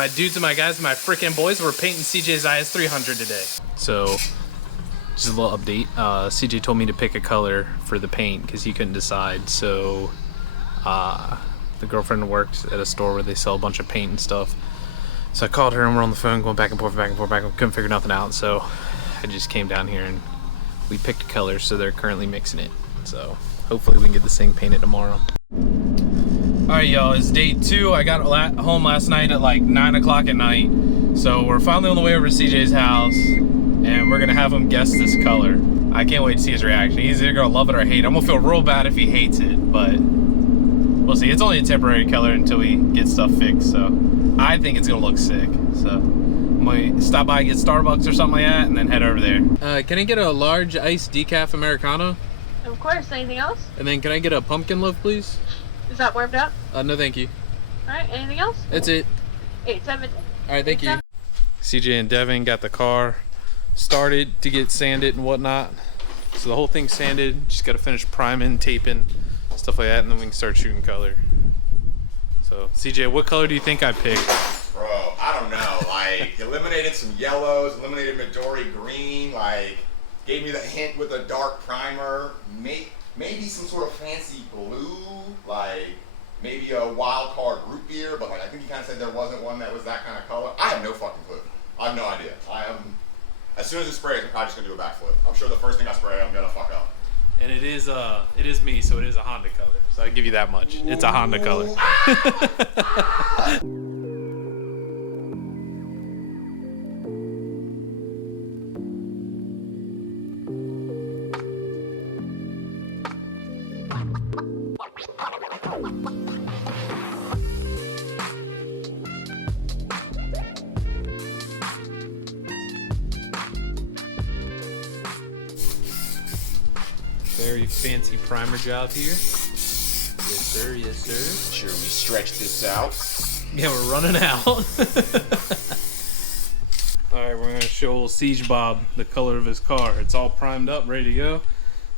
My dudes and my guys and my freaking boys, we're painting CJ's is300 today. So, just a little update. CJ told me to pick a color for the paint because he couldn't decide. So, the girlfriend works at a store where they sell a bunch of paint and stuff. So I called her and we're on the phone going back and forth, couldn't figure nothing out. So I just came down here and we picked a color, so they're currently mixing it. So hopefully we can get this thing painted tomorrow. Alright y'all, it's day 2. I got home last night at like 9 o'clock at night. So we're finally on the way over to CJ's house and we're gonna have him guess this color. I can't wait to see his reaction. He's either gonna love it or hate it. I'm gonna feel real bad if he hates it, but we'll see. It's only a temporary color until we get stuff fixed, so I think it's gonna look sick. So I'm gonna stop by and get Starbucks or something like that and then head over there. Can I get a large iced decaf Americano? Of course. Anything else? And then can I get a pumpkin loaf, please? Is that warmed up? No, thank you. Alright, anything else? That's it. 8-7. Alright, thank you. CJ and Devin got the car started to get sanded and whatnot. So the whole thing's sanded, just gotta finish priming, taping, stuff like that, and then we can start shooting color. So, CJ, what color do you think I picked? Bro, I don't know. Like, eliminated some yellows, eliminated Midori green, like, gave me the hint with a dark primer, maybe some sort of fancy blue, like, maybe a wild card root beer, but like, I think you kind of said there wasn't one that was that kind of color. I have no fucking clue. I have no idea. As soon as it sprays, I'm probably just gonna do a backflip. I'm sure the first thing I spray, I'm gonna fuck up. And it is me, so it is a Honda color. So I'll give you that much. It's a Honda color. Very fancy primer job here. Yes sir, yes sir. Sure, we stretch this out. Yeah, we're running out. Alright, we're gonna show old Siege Bob the color of his car. It's all primed up, ready to go.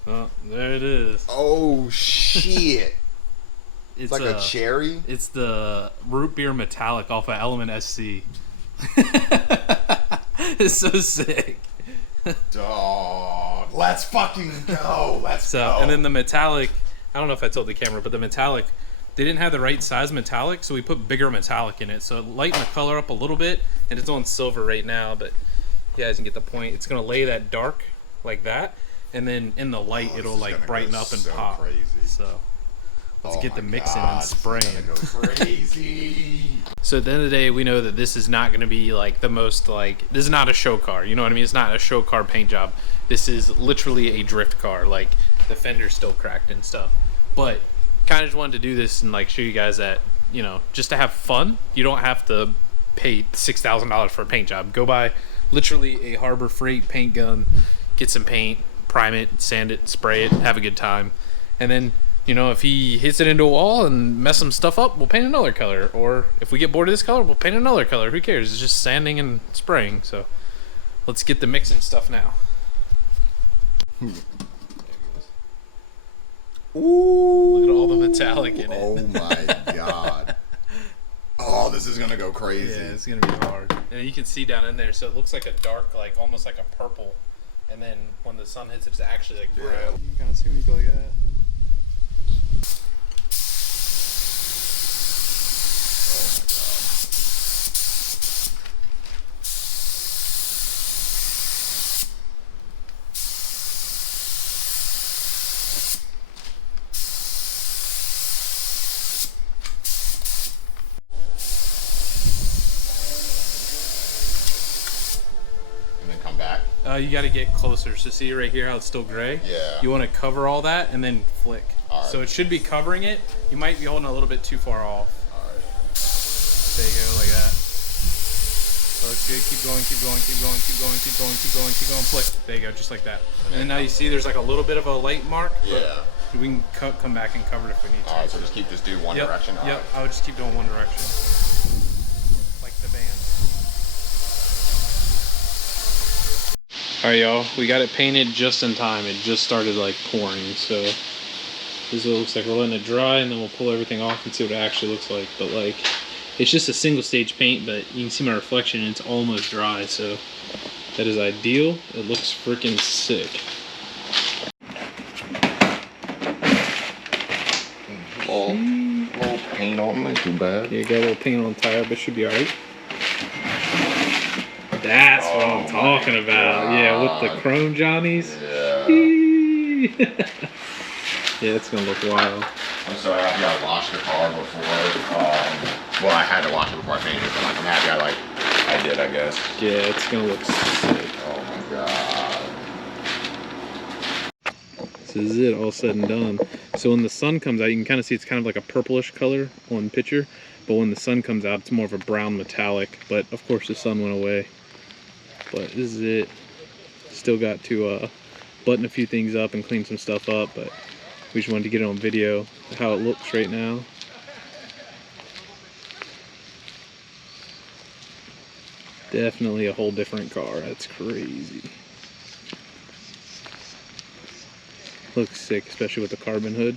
Oh, there it is. Oh shit. It's like a cherry? It's the root beer metallic off of Element SC. It's so sick. Dog, let's fucking go. Let's go. And then the metallic, I don't know if I told the camera, but the metallic, they didn't have the right size metallic, so we put bigger metallic in it. So it lightened the color up a little bit, and it's on silver right now, but you guys can get the point. It's gonna lay that dark like that, and then in the light, it'll like brighten up and so pop. Crazy. So let's get the mixing and spraying. It's gonna go crazy. So at the end of the day, we know that this is not going to be like the most like, this is not a show car, you know what I mean? It's not a show car paint job. This is literally a drift car, like the fender's still cracked and stuff. But kind of just wanted to do this and like show you guys that, you know, just to have fun, you don't have to pay $6,000 for a paint job. Go buy literally a Harbor Freight paint gun, get some paint, prime it, sand it, spray it, have a good time. And then, you know, if he hits it into a wall and mess some stuff up, we'll paint another color. Or if we get bored of this color, we'll paint another color. Who cares? It's just sanding and spraying. So let's get the mixing stuff now. Ooh. Look at all the metallic in it. Oh my god. Oh, this is gonna go crazy. Yeah, it's gonna be hard. And you can see down in there, so it looks like a dark, like almost like a purple. And then when the sun hits it, it's actually like brown. Yeah. You can kind of see when you go like that. You got to get closer. So see right here how it's still gray? Yeah. You want to cover all that and then flick. All right. So it should be covering it. You might be holding a little bit too far off. All right. There you go, like that. That looks good. Keep going, keep going, keep going, keep going, keep going, keep going, keep going. Flick. There you go, just like that. And then now you see there's like a little bit of a light mark. Yeah. We can come back and cover it if we need to. All right, so just keep this do one direction. Yep. Right. I would just keep doing one direction. Like the band. Alright y'all, we got it painted just in time. It just started like pouring, so this is what it looks like. We're letting it dry and then we'll pull everything off and see what it actually looks like. But like, It's just a single stage paint, but you can see my reflection and it's almost dry, so that is ideal. It looks freaking sick. Little paint on it, too bad. Yeah, got a little paint on the tire, but it should be alright. That's what I'm talking about. God. Yeah, with the chrome Johnnies. Yeah. Yeah, it's gonna look wild. I'm so happy I washed the car before. Well, I had to wash it before I painted it, but I'm happy I did, I guess. Yeah, it's gonna look sick. Oh my god. This is it, all said and done. So when the sun comes out, you can kind of see it's kind of like a purplish color on picture, but when the sun comes out, it's more of a brown metallic. But of course, the sun went away. But this is it. Still got to button a few things up and clean some stuff up, but we just wanted to get it on video how it looks right now. Definitely a whole different car. That's crazy. Looks sick, especially with the carbon hood.